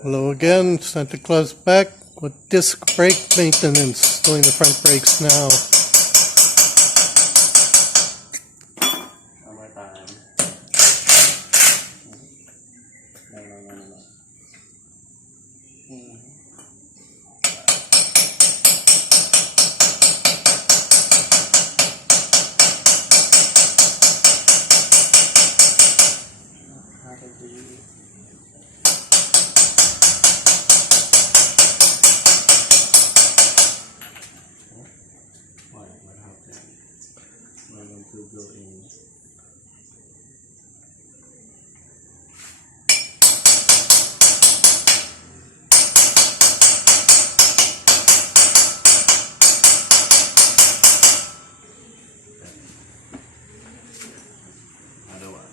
Hello again, Santa Claus back with disc brake maintenance, doing the front brakes now. One more time. No. What happened? We're going to go in. Another one.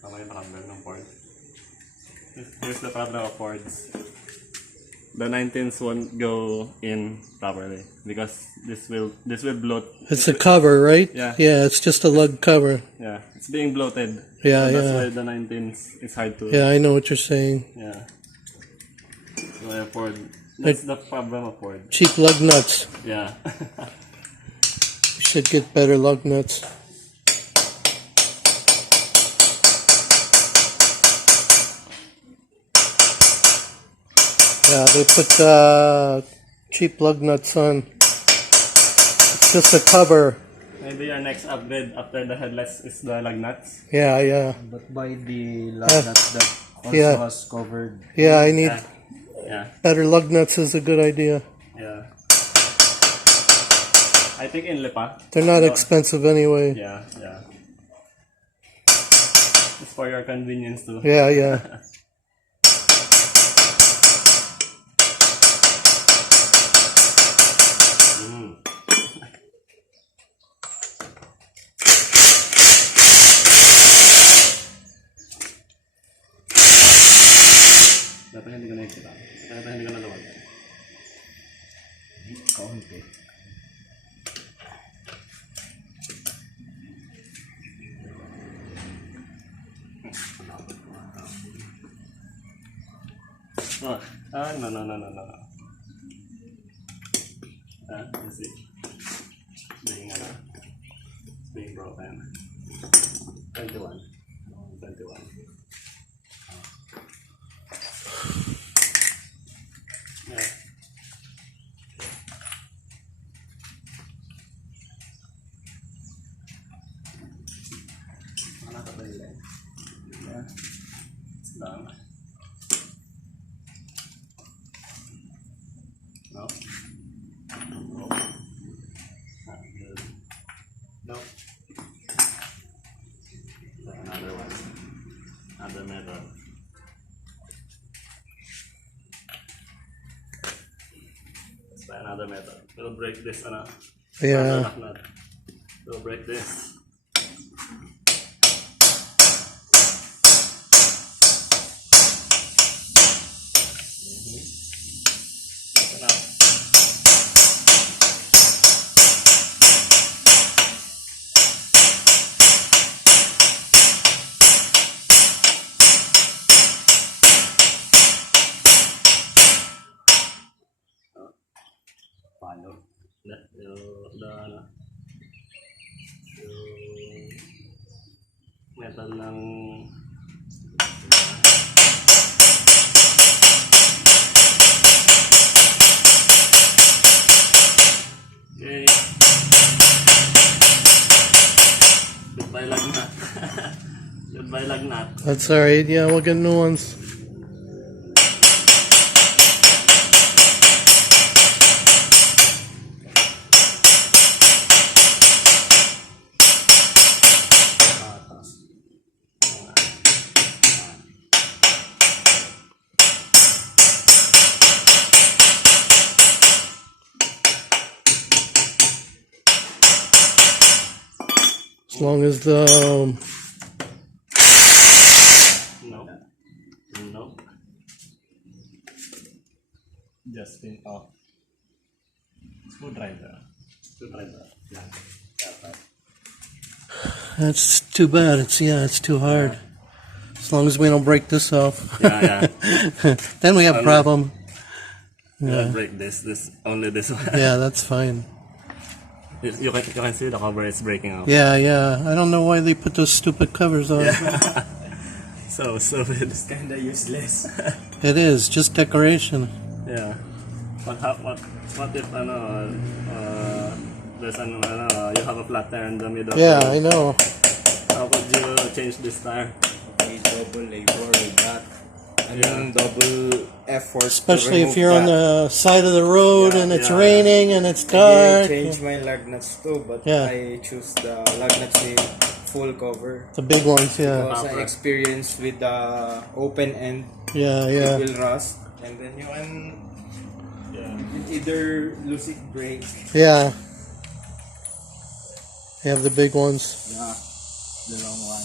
Tama yung number ng port. Here's the problem of ports. The 19s won't go in properly because this will bloat. It's a cover, right? Yeah. Yeah, it's just a lug cover. Yeah, it's being bloated. Yeah, so that's yeah. why the 19s is hard to. Yeah, I know what you're saying. Yeah. So Ford. That's the problem of Ford. Cheap lug nuts. Yeah. We should get better lug nuts. Yeah, they put cheap lug nuts on. It's just a cover. Maybe our next upgrade after the headlights is the lug nuts. Yeah, yeah. But by the lug nuts that also Yeah. has covered. Yeah, I need Yeah. better lug nuts is a good idea. Yeah. I think in Lipa. They're not expensive anyway. Yeah. It's for your convenience too. Yeah, yeah. Dapat hindi ko na ikita. Dapat hindi ko na luwag. Kaunti. No. You see. It's being broken. 21. 21. Yeah. Yeah. It's done. No. No. Another one. Another metal. Let's try another metal. We'll break this nut. Yeah. We'll break this. Open up. Paano? Yung metal ng okay. Goodbye lug nut. Goodbye lug nut. That's alright. Yeah, we'll get new ones. As long as the No. Just spin off. Screwdriver. Yeah. That's too bad. It's too hard. As long as we don't break this off. Yeah. Then we have a problem. Yeah. Break this only this one. Yeah, that's fine. You can see the cover is breaking off. Yeah. I don't know why they put those stupid covers on. Yeah. So it's Kinda useless. It is just decoration. yeah. What if there's you have a flat tire in the middle? Yeah, I know. How would you change this tire? Okay, double labor with that. I mean, double effort. Especially if you're on the side of the road and it's raining and it's I dark. changed my lug nuts too, but I choose the lug nuts with full cover. The big ones, yeah. Because I experienced with the open end, Yeah. it will rust, and then you can either lose it, break. Yeah. You have the big ones. Yeah, the long one.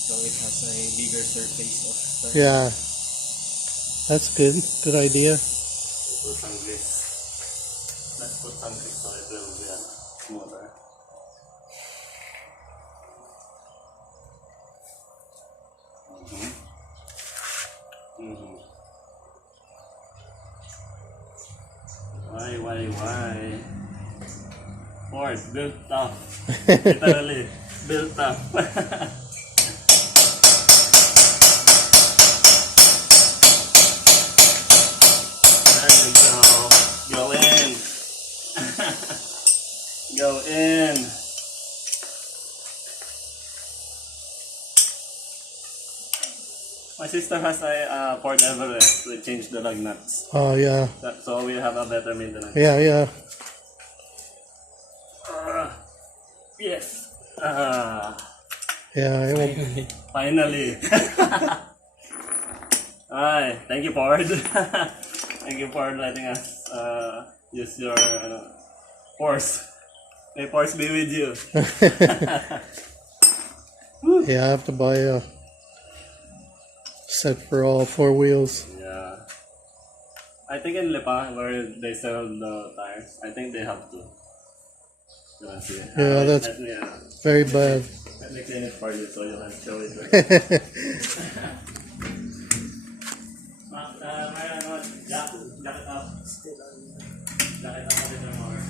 So it has a bigger surface of turn. Yeah. That's good. Good idea. Put some grease. Let's put some grease so it will be smoother. Why? Ford, built tough. Literally, built tough. There you go. Go in. Go in. My sister has a Ford Everest. We changed the lug nuts. Oh, yeah. So we have a better maintenance. Yeah. Yes. Yeah, it won't. Finally. Hi. Thank you, Ford. Thank you for letting us use your force. May force be with you. Yeah, I have to buy a set for all 4 wheels. Yeah. I think in Lipa, where they sell the tires, I think they have to. You want to see it? Yeah, that's very bad. Let me clean it for you so you can show it. Jack it up. Jack it up a bit more.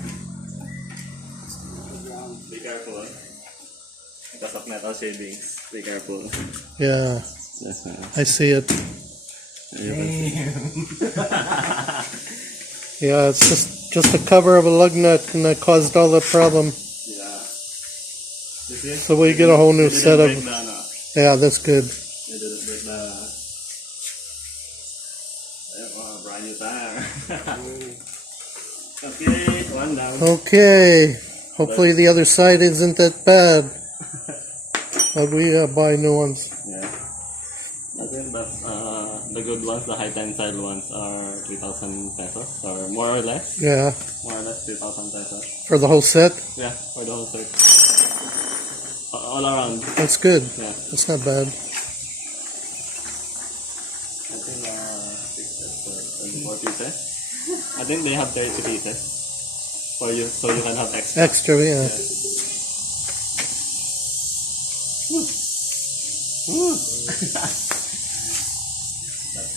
Be careful. Because of metal shavings. Be careful. Yeah, I see it. Yeah, it's just a cover of a lug nut, and that caused all the problem. Yeah. You see? So we get a whole new set of. Break the, Yeah, that's good. you didn't break the brand new tire. Okay, one down. Okay. Hopefully the other side isn't that bad. But we buy new ones. Yeah. I think that's the good ones, the high tensile ones are 3,000 pesos or more or less. Yeah, More or less 3,000 pesos. for the whole set. Yeah, for the whole set. All around. That's good. Yeah. That's not bad. I think 24 pieces. I think they have 30 pieces for you, so you can have extra. Extra, yeah. Woo. That's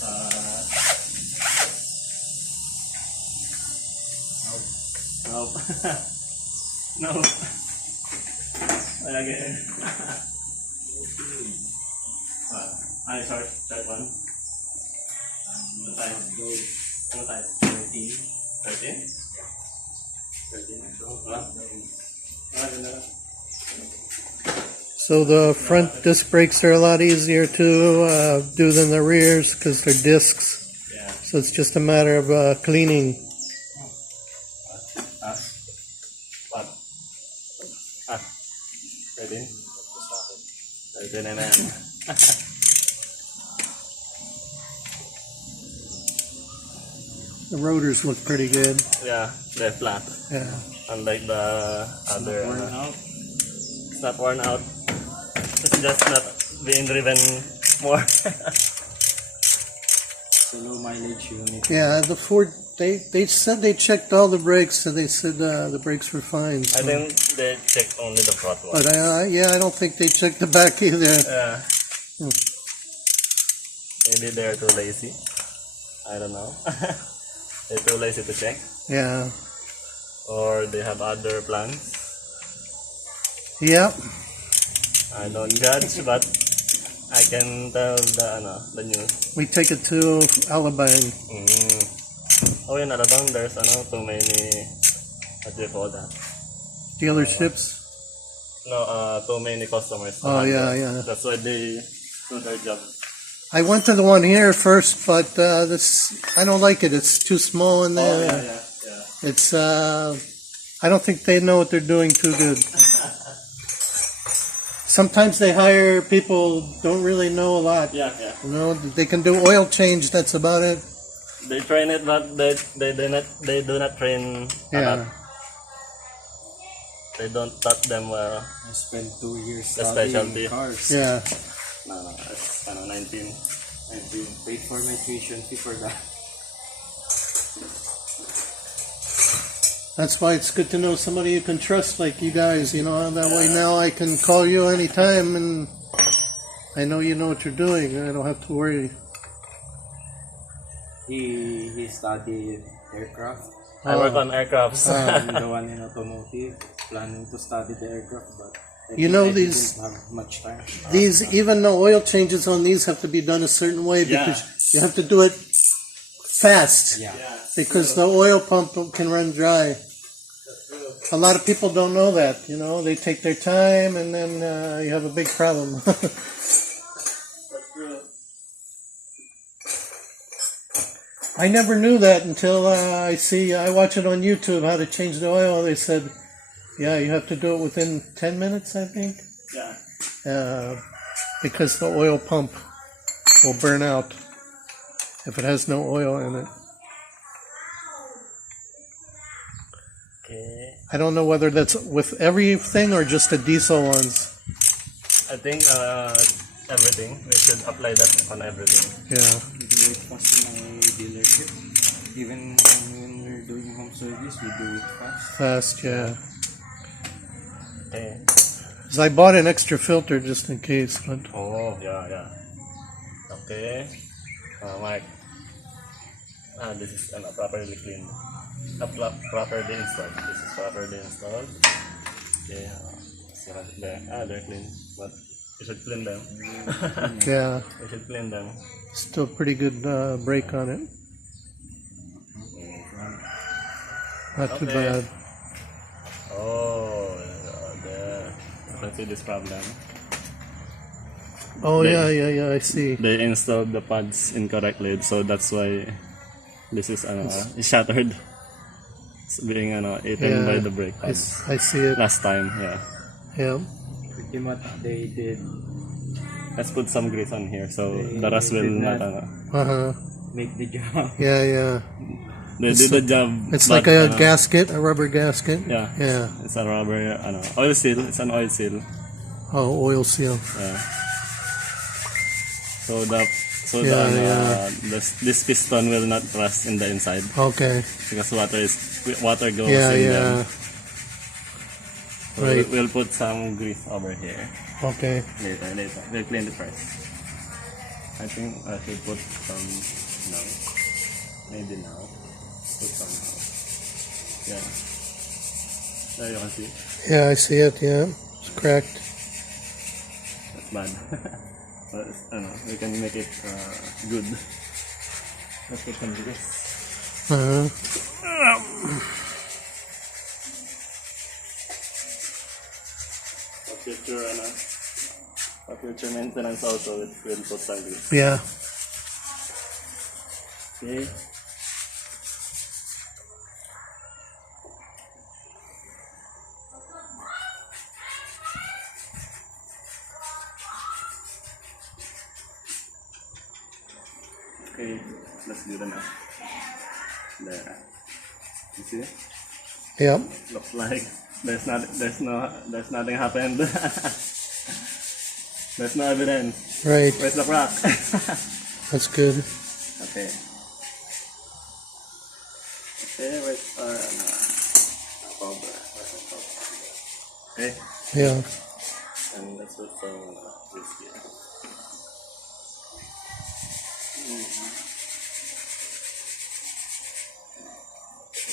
nope. No. Again. I short one. What size? What size? 13. 13? 13. So the front disc brakes are a lot easier to do than the rears because they're discs. Yeah. So it's just a matter of cleaning. What? 13? 13 mm. The rotors look pretty good. Yeah, they're flat. Yeah. Unlike the other. It's not worn out. It's just not being driven more. So low mileage unit. Yeah, the Ford They said they checked all the brakes, and they said the brakes were fine. I So. think they check only the front one. But I don't think they checked the back either. Yeah. Maybe they're too lazy. I don't know. They're too lazy to check. Yeah. Or they have other plans. Yep. I don't judge, but I can tell the news. We take it to Alabang. Oh, in Alabang, there's too many, what do you call that? Dealerships. No, too many customers. Oh, yeah. That's why they do their job. I went to the one here first, but I don't like it. It's too small in there. Yeah. It's I don't think they know what they're doing too good. Sometimes they hire people who don't really know a lot. Yeah. You know, they can do oil change. That's about it. They train it, but they do not train a lot. They don't taught them well. I spent 2 years The studying specialty. cars. Yeah. No, it's 19. Paid for my tuition fee for that. That's why it's good to know somebody you can trust, like you guys. You know, that way now I can call you anytime, and I know you know what you're doing. I don't have to worry. He studied aircraft. I work on aircrafts. I'm the one in automotive, planning to study the aircraft, but You know, I these didn't have much time. even the oil changes on these have to be done a certain way because you have to do it fast Yeah. because the oil pump can run dry. A lot of people don't know that. You know, they take their time and then you have a big problem. I never knew that until I watch it on YouTube how to change the oil. They said, yeah, you have to do it within 10 minutes, I think. Yeah. Because the oil pump will burn out if it has no oil in it. Okay. I don't know whether that's with everything or just the diesel ones. I think everything. We should apply that on everything. Yeah. We do it fast in my dealership. Even when we're doing home service, we do it fast. Fast, yeah. Okay. 'Cause I bought an extra filter just in case, but Oh, yeah. Okay. Mike. This is properly cleaned. Properly installed. This is properly installed. Okay. They're clean. But we should clean them. yeah, We should clean them. still pretty good brake on it. Not too Okay. bad. Oh, there. You can see this problem. Oh They- yeah, I see. They installed the pads incorrectly, so that's why this is shattered. It's being eaten by the brake I, pads. I see it. Last time, yeah. Yeah. Pretty much they did Let's put some grease on here so They the rest will did not. not. Uh-huh. make the job. Yeah. They do the job. It's but, like a gasket, a rubber gasket. Yeah. Yeah. It's a rubber oil seal. It's an oil seal. Oh, oil seal. Yeah. So Yeah. this piston will not rust in the inside Okay. because water goes Yeah, in yeah. them. So Right. we'll put some grease over here Okay. later. We'll clean it first. I think I should put some now. Maybe now. Put some now. Yeah. There you can see. Yeah, I see it. Yeah, it's cracked. That's bad. But we can make it good. Let's put some grease. Uh-huh. For future maintenance also, it will put some grease. Yeah. Okay. Okay, let's do the now. There. You see? Yep. Looks like there's nothing happened. There's no evidence. Right. Where's the crack? That's good. Okay. Okay, wait, cover. Okay, Yeah. and let's put some this here.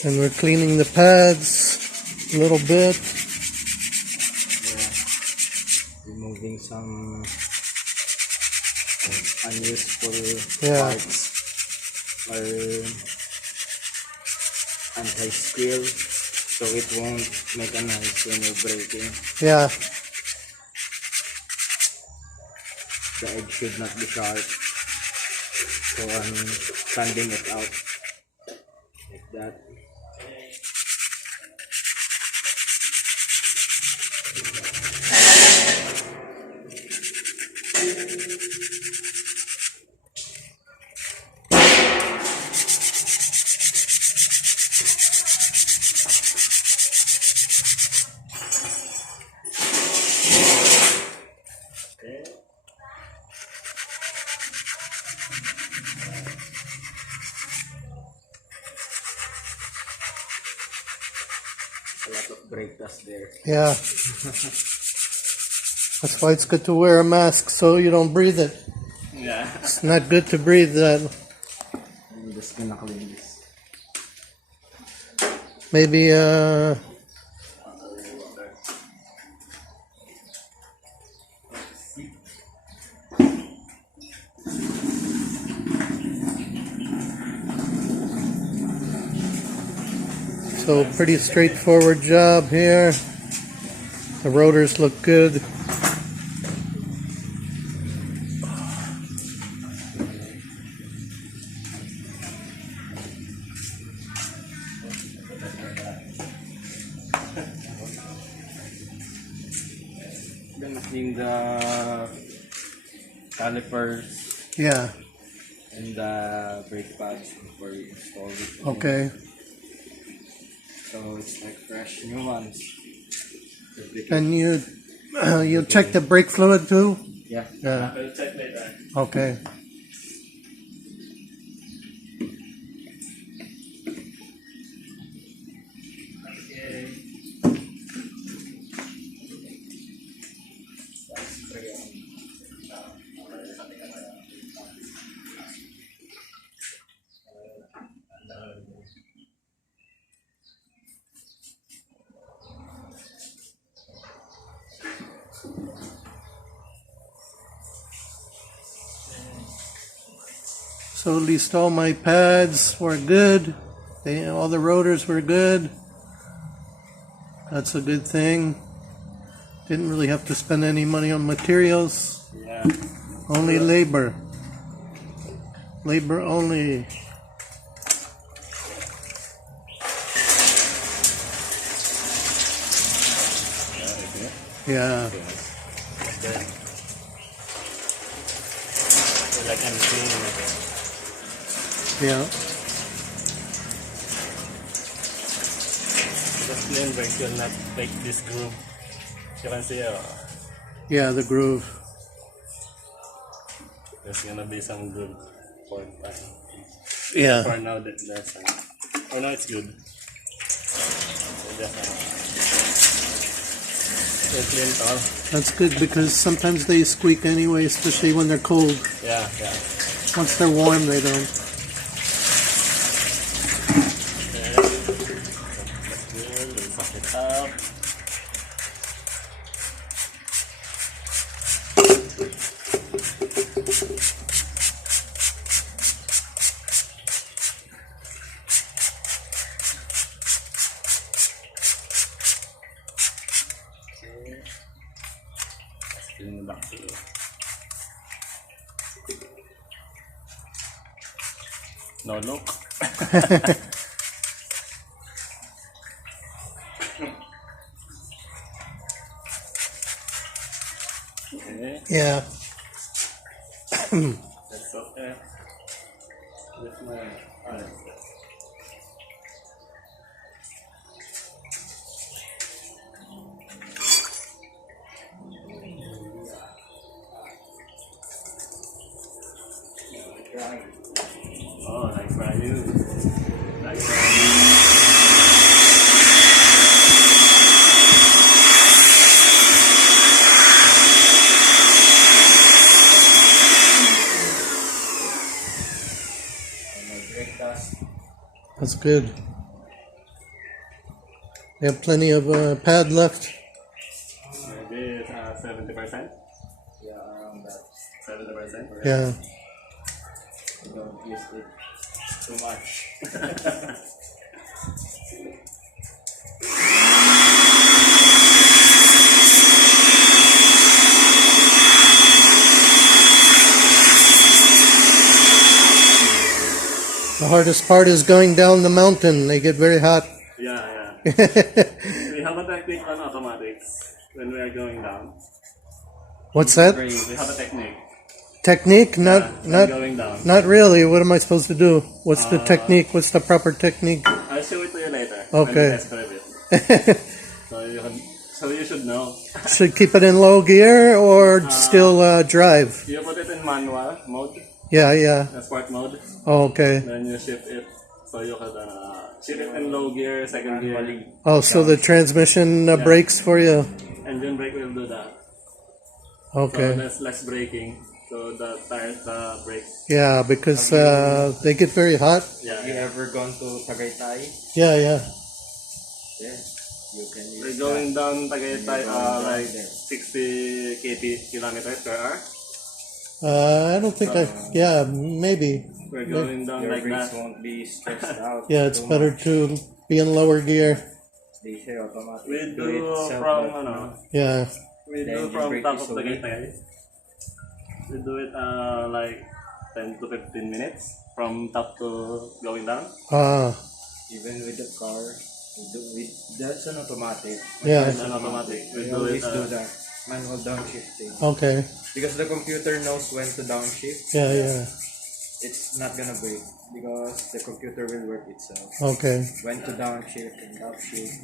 And we're cleaning the pads a little bit. Yeah. Removing some unuseful Yeah. parts or anti-squill, so it won't make a noise when you're braking. Yeah. The edge should not be sharp, so I'm sanding it out like that. Okay. A lot of brake dust there. Yeah. That's why it's good to wear a mask so you don't breathe it. Yeah. It's not good to breathe that. I'm just gonna clean this. Maybe so pretty straightforward job here. The rotors look good. Then clean the calipers Yeah. and the brake pads before you install it. Okay. So it's like fresh new ones. And you check the brake fluid too? Yeah. Yeah. I'll check later. Okay. So at least all my pads were good. All the rotors were good. That's a good thing. Didn't really have to spend any money on materials. Yeah. Only labor. Labor only. Yeah. Okay. So like I'm cleaning it. Yeah. The clean brake will not take this groove. You can see Yeah, the groove. there's gonna be some groove for time. Yeah. For now that there's oh no, it's good. So just so clean all. That's good because sometimes they squeak anyway, especially when they're cold. Yeah, yeah. Once they're warm, they don't. Okay. That's good. We'll suck it up. Okay. Let's clean the back too. No look. Okay, Yeah. that's okay. With my arm. Oh, nice value. Nice value. That's good. We have plenty of pad left. Maybe it's 70%. Yeah, around that. 70%. Yeah. You don't use it too much. The hardest part is going down the mountain. They get very hot. Yeah. We have a technique on automatics when we are going down. What's that? We have a technique. Technique? when going down. Not really. What am I supposed to do? What's the technique? What's the proper technique? I'll show it to you later. Okay. When we test drive it. So you should know. Should keep it in low gear or still drive? You put it in manual mode, Yeah. sport mode. Oh, okay. Then you shift it. So you can shift it in low gear, second gear. Oh, so the transmission brakes for you? Engine brake will do that. Okay. So there's less braking. So the tires brake. Yeah, because they get very hot. Have you ever gone to Tagaytay? Yeah. Yeah. You can use We're going down Tagaytay like there. 60 kilometers per hour. I don't think yeah, maybe. We're going down Your like brakes that. won't be stressed out. Yeah, it's too better much. to be in lower gear. They say automatic. We it do itself, from but Yeah. we The do engine from brake top is of so weak. Tagaytay. We do it like 10 to 15 minutes from top to going down. Even with the car, that's an automatic. Yeah. It's an automatic. We We do always it. do that. Manual downshifting. Okay. Because the computer knows when to downshift. Yeah. It's not gonna break because the computer will work itself. Okay. When to downshift and upshift.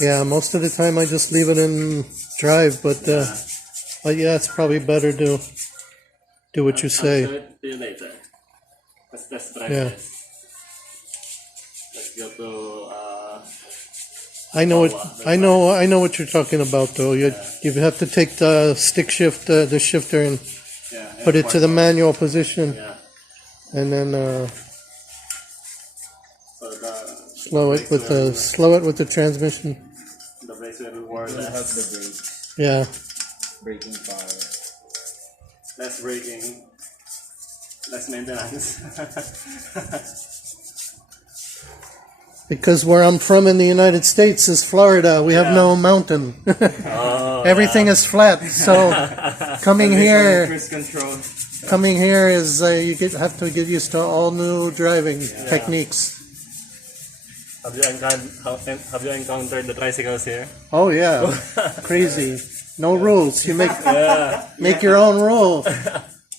Yeah, most of the time I just leave it in drive, but yeah, it's probably better to do what you I'll show say. it to you later. Let's test drive Yeah. this. Let's go to I know what you're talking about though. You have to take the stick shift, the shifter, and put it to the manual position, yeah. and then So the slow it with the transmission. the brakes will work It will have less. the brakes, Yeah. braking power. Less braking, less maintenance. Because where I'm from in the United States is Florida. We have no mountain. Everything is flat. So coming here Cruise control. is have to get used to all new driving techniques. Have you encountered the tricycles here? Oh yeah, crazy. No rules. You make Yeah. your own rule.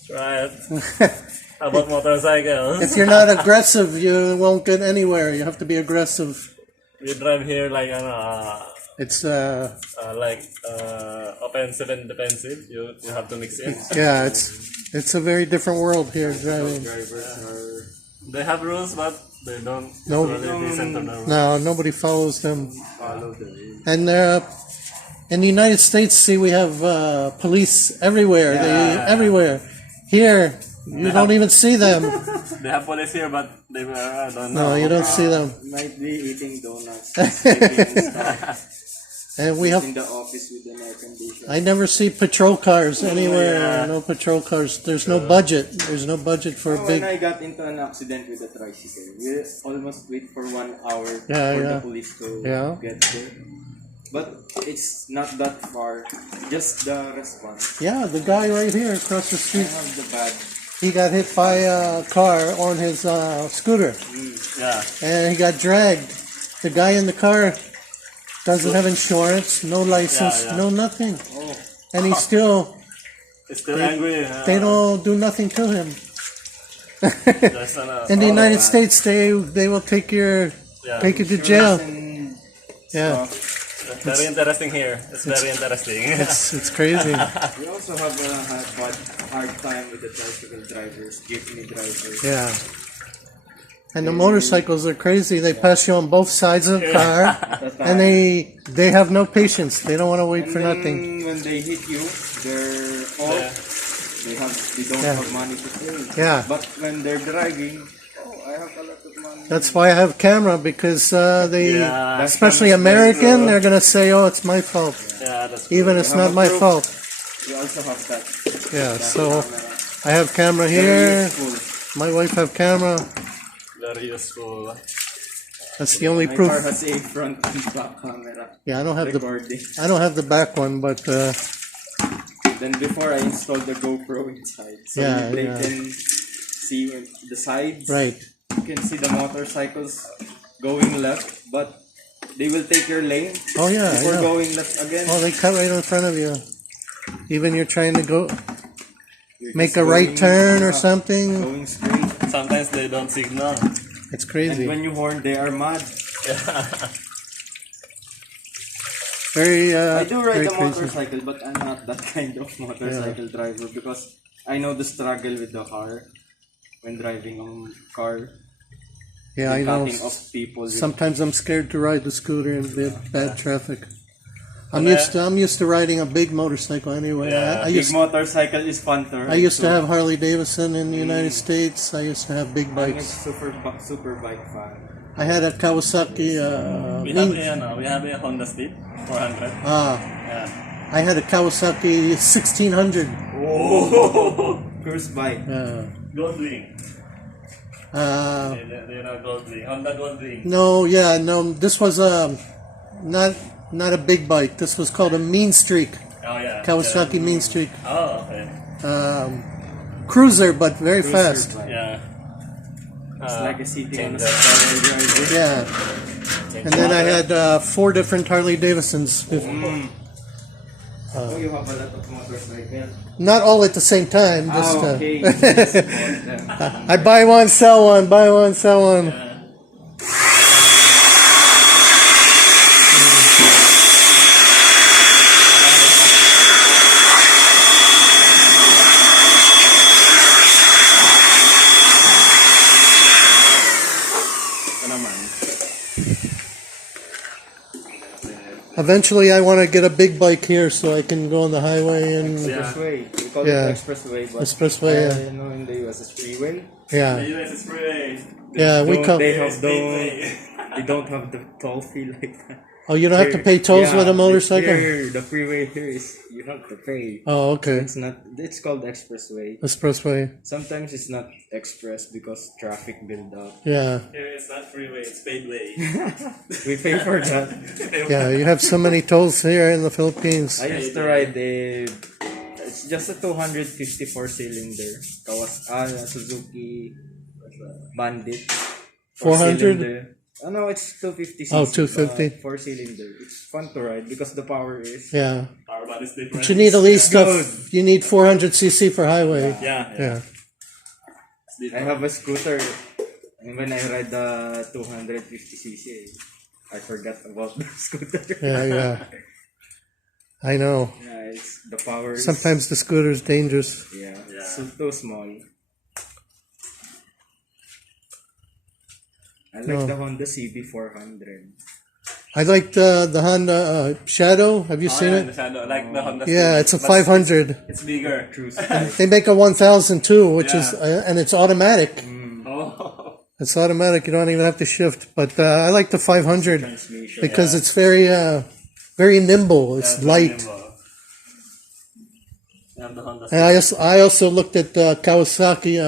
Right. How about motorcycles? If you're not aggressive, you won't get anywhere. You have to be aggressive. We drive here like It's offensive and defensive. You have to mix it. yeah, it's a very different world here driving. Drivers are They have rules, but they don't No. really listen to them. No, nobody follows them. follow the rules. And in the United States, see, we have police everywhere. Everywhere. Here, you don't even see them. They have police here, but they don't know. No, you don't see them. Might be eating donuts. And we have. In the office with an air conditioner. I never see patrol cars anywhere. Yeah. No patrol cars. There's no budget. There's no budget for a When big. I got into an accident with a tricycle, we almost wait for 1 hour Yeah, for yeah. the police to Yeah. get there. But it's not that far, just the response. Yeah, the guy right here across the I street. have the bad. He got hit by a car on his scooter, Yeah. and he got dragged. The guy in the car doesn't have insurance, no license, no nothing, and he's still. It's still angry. They don't do nothing to him. Just, In the United States, they will take you to jail. And Yeah, very interesting here. It's very interesting. it's crazy. we also have a hard time with the tricycle drivers, jeepney drivers. Yeah. And the motorcycles are crazy. They pass you on both sides of the car, and they have no patience. They don't want to wait And for then nothing. when they hit you, they're off. They don't Yeah. have money to pay. Yeah. But when they're driving, I have a lot of money. That's why I have camera, because they, Yeah. especially That's American, true. they're gonna say, "Oh, it's my fault," Yeah, that's even true. it's have not a my proof. fault. You also have that. Yeah. that So camera. I have camera Very here. useful. My wife have camera. Very useful. That's the only My proof. car has a front and back camera Yeah, I don't have the recording. back one, but Then before I installed the GoPro inside, so Yeah, they yeah. can see the sides. right. You can see the motorcycles going left, but they will take your lane Oh yeah, I before know. going left again. Oh, they cut right in front of you. Even you're trying to go You're make just a right going- turn or yeah, something. Going straight. Sometimes they don't signal. It's And crazy. when you horn, they are mad. Very. I do very ride a crazy. motorcycle, but I'm not that kind of motorcycle driver because I know the struggle with the car when driving a car. Yeah, I know. Cutting off people. with- Sometimes I'm scared to ride the scooter in bad traffic. I'm Yeah. used to riding a big motorcycle anyway. Yeah, I Big used motorcycle is fun to ride. I used to too. have Harley Davidson in the United States. I used to have big I'm a bikes. super bike fan. I had a Kawasaki. We have a Honda Street 400. Yeah. I had a Kawasaki 1600. Oh, cruise bike. Goldwing. Uh, They know Goldwing. Honda Goldwing. no, yeah, no. This was not a big bike. This was called a Mean Streak. Oh yeah. Kawasaki Mean Streak. Oh okay. Cruiser, but very Cruiser fast. bike. Yeah. It's like a sitting on a change saddle driver. Yeah. And then I had 4 different Harley Davidsons. Oh, you have a lot of motorcycles. Not all at the same time. Just Okay. Just bought them. I buy one, sell one. Buy one, sell one. Ito naman. Eventually, I want to get a big bike here so I can go on the highway and Expressway. We call Yeah. it expressway, but Expressway, yeah. you know, in the US, it's freeway. yeah, The US is free. yeah. We Don't come. they have Speedway. they don't have the toll fee like that. Oh, you don't have to pay tolls with a motorcycle. Here, the freeway here is you have to pay. Oh, okay. It's not. It's called expressway. Expressway. Sometimes it's not express because traffic build up. Yeah, Here it's not freeway, it's paidway. We pay for that. yeah. You have so many tolls here in the Philippines. I used to ride a. It's just a 254 cylinder. Suzuki Bandit. 400? Oh no, it's 250 cc. Oh, 250. 4 cylinder. It's fun to ride because the power is. Yeah, Our body is different. but you need at least Good. you need 400 cc for highway. Yeah. Yeah. It's I different. have a scooter, and when I ride the 250 cc, I forgot about the scooter. Yeah. I know. Yeah, it's the power. Is, Sometimes the scooter is dangerous. Yeah, Yeah. so too small. I like the Honda CB400. I like the Honda Shadow. Have you Oh, seen yeah, it? the shadow, like the Honda Yeah, Street. it's a But 500. It's bigger. Cruise bike. They make a 1000 too, which is Yeah. and it's automatic. Oh. It's automatic. You don't even have to shift. But I like the 500 Transmission. because it's very nimble. It's Yeah, light. You have the Honda And I also looked at Kawasaki